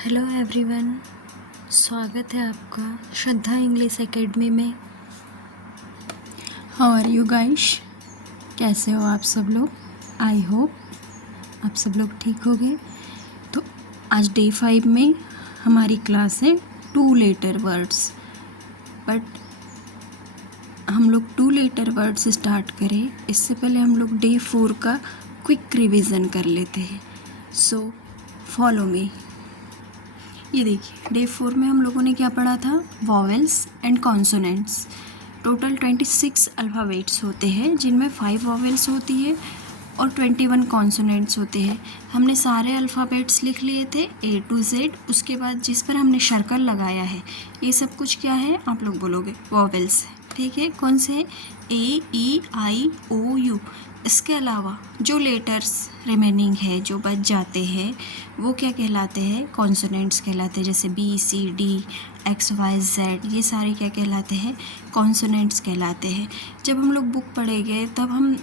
Hello everyone, स्वागत है आपका श्रद्धा इंग्लिश एकेडमी में। How are you guys? कैसे हो आप सब लोग? आई होप आप सब लोग ठीक हो गए। तो आज डे 5 में हमारी क्लास है 2 लेटर वर्ड्स। बट हम लोग 2 लेटर वर्ड्स स्टार्ट करें इससे पहले हम लोग डे 4 का क्विक रिवीजन कर लेते हैं। So follow me. ये देखिए, डे 4 में हम लोगों ने क्या पढ़ा था? Vowels and consonants. Total 26 alphabets होते हैं जिनमें 5 वॉवेल्स होती है और 21 कॉन्सोनेंट्स होते हैं। हमने सारे अल्फ़ाबेट्स लिख लिए थे A to Z। उसके बाद जिस पर हमने सर्कल लगाया है ये सब कुछ क्या है आप लोग बोलोगे? वॉवेल्स। ठीक है, कौन से हैं? A, E, I, O, U। इसके अलावा जो लेटर्स रिमेनिंग है, जो बच जाते हैं, वो क्या कहलाते हैं? कॉन्सोनेंट्स कहलाते हैं। जैसे B, C, D, X, Y, Z, ये सारे क्या कहलाते हैं? कॉन्सोनेंट्स कहलाते हैं। जब हम लोग बुक पढ़ेंगे तब हम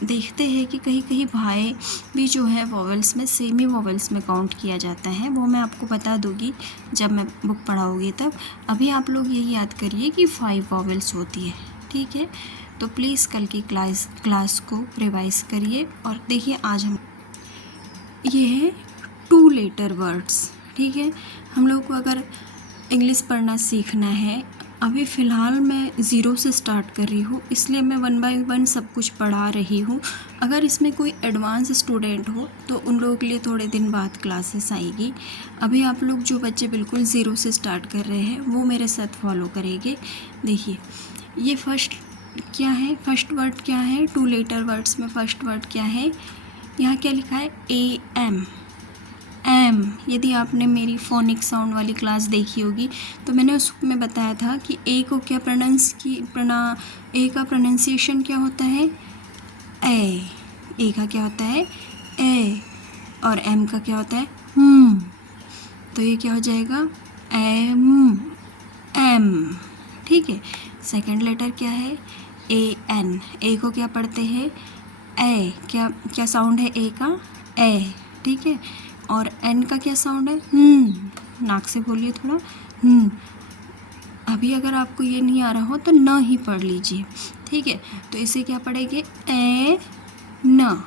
देखते हैं कि कहीं कहीं भाई भी जो है वॉवेल्स में सेमी वॉवेल्स में काउंट किया जाता है। वो मैं आपको बता दूँगी जब मैं बुक पढ़ाऊँगी तब। अभी आप लोग यही याद करिए कि 5 वॉवेल्स होती है। ठीक है, तो प्लीज़ कल की क्लास को रिवाइज करिए। और देखिए, आज हम ये है 2 लेटर वर्ड्स। ठीक है, हम लोग को अगर इंग्लिश पढ़ना सीखना है, अभी फ़िलहाल मैं 0 से स्टार्ट कर रही हूँ, इसलिए मैं 1 by 1 सब कुछ पढ़ा रही हूँ। अगर इसमें कोई एडवांस स्टूडेंट हो तो उन लोगों के लिए थोड़े दिन बाद क्लासेस आएगी। अभी आप लोग जो बच्चे बिल्कुल 0 से स्टार्ट कर रहे हैं वो मेरे साथ फॉलो करेंगे। देखिए, ये फर्स्ट क्या है? फर्स्ट वर्ड क्या है? 2 लेटर वर्ड्स में फर्स्ट वर्ड क्या है? यहाँ क्या लिखा है? AM। एम। यदि आपने मेरी फोनिक साउंड वाली क्लास देखी होगी तो मैंने उसमें बताया था कि ए को क्या ए का प्रोनाउंसिएशन क्या होता है? ए का क्या होता है? ए। और एम का क्या होता है? तो ये क्या हो जाएगा? एम। ठीक है, सेकंड लेटर क्या है? AN। ए को क्या पढ़ते हैं? ए। क्या साउंड है ए का? ए। ठीक है, और एन का क्या साउंड है? नाक से बोलिए थोड़ा। अभी अगर आपको ये नहीं आ रहा हो तो न ही पढ़ लीजिए। ठीक है, तो इसे क्या पढ़ेंगे? ए न,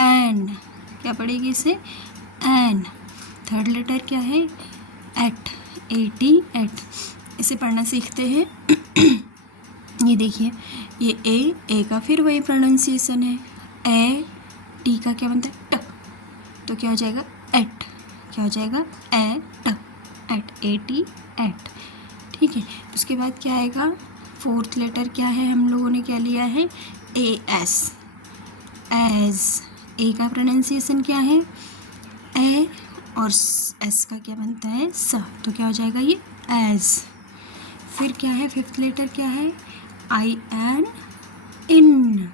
एन। क्या पढ़ेगी इसे? एन। थर्ड लेटर क्या है? एट। AT, at. इसे पढ़ना सीखते हैं। ये देखिए, ये ए का फिर वही प्रोनाउंसिएशन है। ए। टी का क्या बनता है? ट। तो क्या हो जाएगा? एट। क्या हो जाएगा? एट। एट। AT, at. ठीक है, उसके बाद क्या आएगा? फोर्थ लेटर क्या है? हम लोगों ने क्या लिया है? AS, as. ए का प्रोनाउंसिएशन क्या है? ए। और एस का क्या बनता है? स। तो क्या हो जाएगा? ये एज। फिर क्या है? फिफ्थ लेटर क्या है? IN, इन।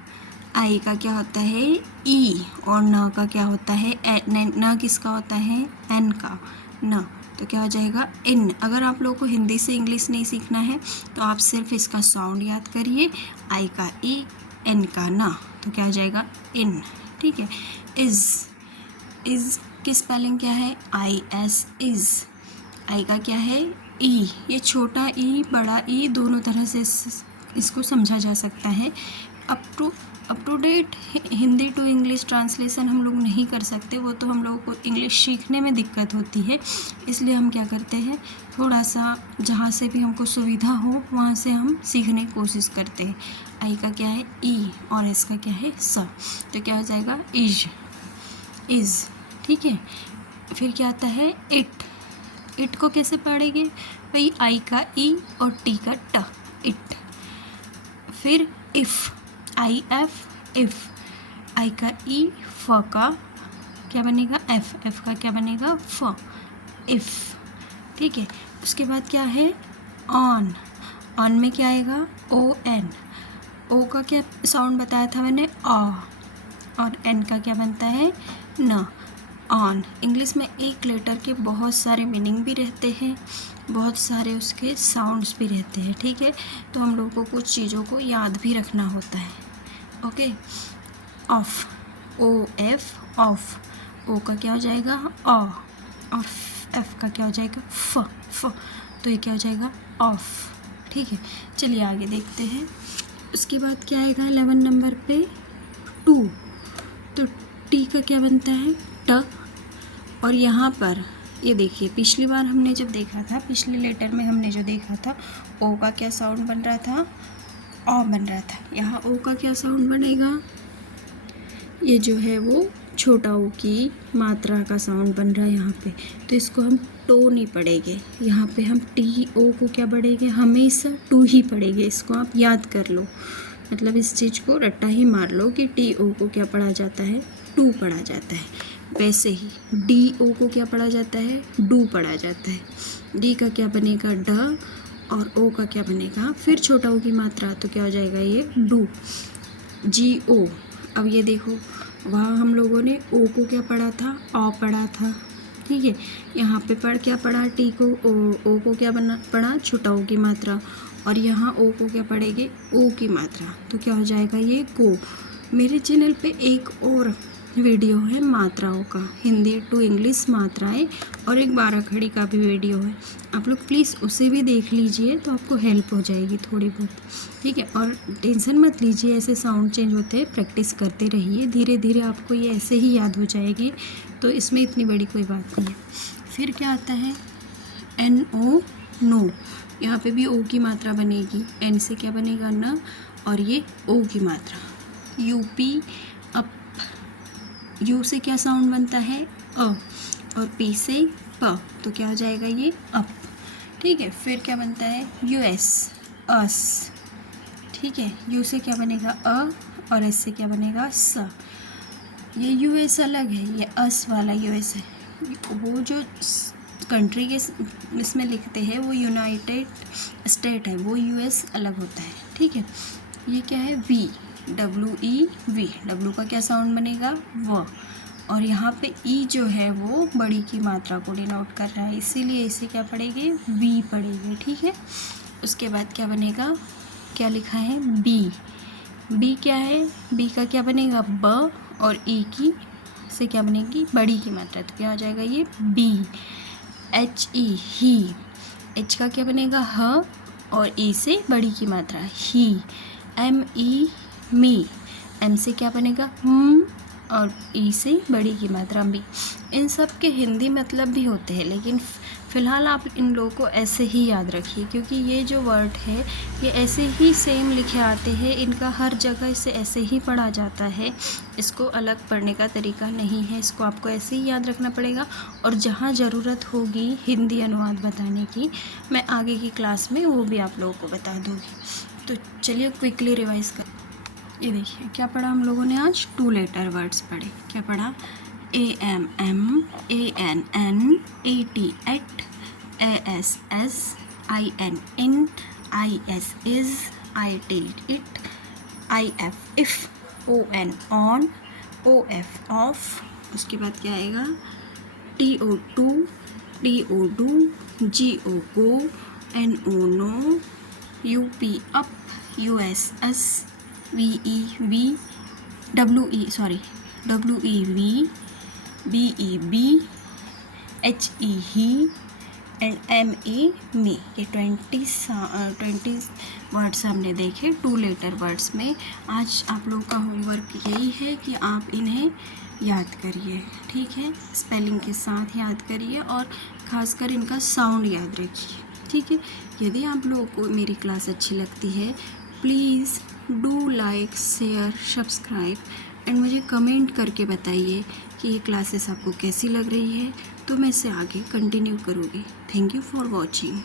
आई का क्या होता है? ई। और न का क्या होता है? न किसका होता है? एन का। न। तो क्या हो जाएगा? इन। अगर आप लोगों को हिंदी से इंग्लिश नहीं सीखना है तो आप सिर्फ इसका साउंड याद करिए। आई का ई, एन का न। तो क्या हो जाएगा? इन। ठीक है, इज़ की स्पेलिंग क्या है? IS, is. आई का क्या है? ई। ये छोटा ई बड़ा ई दोनों तरह से इसको समझा जा सकता है। Up to date Hindi to English translation हम लोग नहीं कर सकते, वो तो हम लोगों को इंग्लिश सीखने में दिक्कत होती है। इसलिए हम क्या करते हैं, थोड़ा सा जहाँ से भी हमको सुविधा हो वहाँ से हम सीखने की कोशिश करते हैं। आई का क्या है? ई। और एस का क्या है? स। तो क्या हो जाएगा? इज़। ठीक है, फिर क्या आता है? इट को कैसे पढ़ेंगे भाई? आई का ई और टी का ट, इट। फिर इफ़, IF, इफ़। आई का ई, फ का क्या बनेगा? एफ का क्या बनेगा? फ, इफ़। ठीक है, उसके बाद क्या है? ऑन में क्या आएगा? ON। ओ का क्या साउंड बताया था मैंने? आ। और एन का क्या बनता है? न। ऑन। इंग्लिश में एक लेटर के बहुत सारे मीनिंग भी रहते हैं, बहुत सारे उसके साउंड्स भी रहते हैं। ठीक है, तो हम लोगों को कुछ चीज़ों को याद भी रखना होता है। Okay, of, OF, of. O का क्या हो जाएगा? ऑ। और एफ का क्या हो जाएगा फ फ, तो ये क्या हो जाएगा ऑफ। ठीक है, चलिए आगे देखते हैं। उसके बाद क्या आएगा 11 नंबर पे टू, तो टी का क्या बनता है ट, और यहाँ पर ये देखिए पिछली बार हमने जब देखा था, पिछले लेटर में हमने जो देखा था ओ का क्या साउंड बन रहा था, ऑ बन रहा था। यहाँ ओ का क्या साउंड बनेगा, ये जो है वो छोटा ओ की मात्रा का साउंड बन रहा है यहाँ पे, तो इसको हम टो नहीं पढ़ेंगे, यहाँ पे हम टी ओ को क्या पढ़ेंगे, हमेशा टू ही पढ़ेंगे। इसको आप याद कर लो, मतलब इस चीज़ को रट्टा ही मार लो कि टी ओ को क्या पढ़ा जाता है, टू पढ़ा जाता है। वैसे ही डी ओ को क्या पढ़ा जाता है, डू पढ़ा जाता है। डी का क्या बनेगा ड, और ओ का क्या बनेगा फिर छोटा ओ की मात्रा, तो क्या हो जाएगा ये डू। जी ओ, अब ये देखो वहाँ हम लोगों ने ओ को क्या पढ़ा था, ऑ पढ़ा था। ठीक है, यहाँ पे क्या पढ़ा टी को, ओ को क्या पढ़ा छोटा ओ की मात्रा, और यहाँ ओ को क्या पढ़ेंगे ओ की मात्रा, तो क्या हो जाएगा ये को। मेरे चैनल पे एक और वीडियो है मात्राओं का, हिंदी टू इंग्लिश मात्राएं, और एक 12 खड़ी का भी वीडियो है, आप लोग प्लीज़ उसे भी देख लीजिए, तो आपको हेल्प हो जाएगी थोड़ी बहुत। ठीक है, और टेंशन मत लीजिए, ऐसे साउंड चेंज होते हैं, प्रैक्टिस करते रहिए, धीरे धीरे आपको ये ऐसे ही याद हो जाएगी, तो इसमें इतनी बड़ी कोई बात नहीं है। फिर क्या आता है एन ओ नो, यहाँ पे भी ओ की मात्रा बनेगी, एन से क्या बनेगा न, और ये ओ की मात्रा। यूपी अप, यू से क्या साउंड बनता है अ, और पी से प, तो क्या हो जाएगा ये अप। ठीक है, फिर क्या बनता है यूएस अस। ठीक है, यू से क्या बनेगा अ, और एस से क्या बनेगा स। ये यूएस अलग है, ये अस वाला यूएस है। वो जो कंट्री के इसमें लिखते हैं वो यूनाइटेड स्टेट है, वो यूएस अलग होता है। ठीक है, ये क्या है we, W E we, W का क्या साउंड बनेगा व, और यहाँ पे ई जो है वो बड़ी की मात्रा को डिनोट कर रहा है, इसीलिए इसे क्या पढ़ेंगे वी पढ़ेंगे। ठीक है, उसके बाद क्या बनेगा, क्या लिखा है बी, बी क्या है, बी का क्या बनेगा ब, और ई की से क्या बनेगी बड़ी की मात्रा, तो क्या हो जाएगा ये बी। एच ई ही, एच का क्या बनेगा ह, और ई से बड़ी की मात्रा ही। एम ई मी, एम से क्या बनेगा और ई से बड़ी की मात्रा भी। इन सब के हिंदी मतलब भी होते हैं, लेकिन फ़िलहाल आप इन लोगों को ऐसे ही याद रखिए, क्योंकि ये जो वर्ड है ये ऐसे ही सेम लिखे आते हैं, इनका हर जगह इसे ऐसे ही पढ़ा जाता है, इसको अलग पढ़ने का तरीका नहीं है, इसको आपको ऐसे ही याद रखना पड़ेगा। और जहाँ ज़रूरत होगी हिंदी अनुवाद बताने की, मैं आगे की क्लास में वो भी आप लोगों को बता दूँगी। तो चलिए क्विकली रिवाइज कर, ये देखिए क्या पढ़ा हम लोगों ने आज, 2 लेटर वर्ड्स पढ़े। क्या पढ़ा, A M M, A N N, A T at, A S S, I N in, I S is, I T it, I F if, O N on, O F of. उसके बाद क्या आएगा T O to, D O do, G O go, N O no, U P up, U S us, V E we, W E we, B E be, H E he, and M A मी। ये 20 words हमने देखे 2 letter words में। आज आप लोग का homework यही है कि आप इन्हें याद करिए। ठीक है, स्पेलिंग के साथ याद करिए, और ख़ासकर इनका साउंड याद रखिए। ठीक है, यदि आप लोगों को मेरी क्लास अच्छी लगती है, please do like, share, subscribe, and मुझे कमेंट करके बताइए कि ये क्लासेस आपको कैसी लग रही है, तो मैं इसे आगे कंटिन्यू करूँगी। Thank you for watching.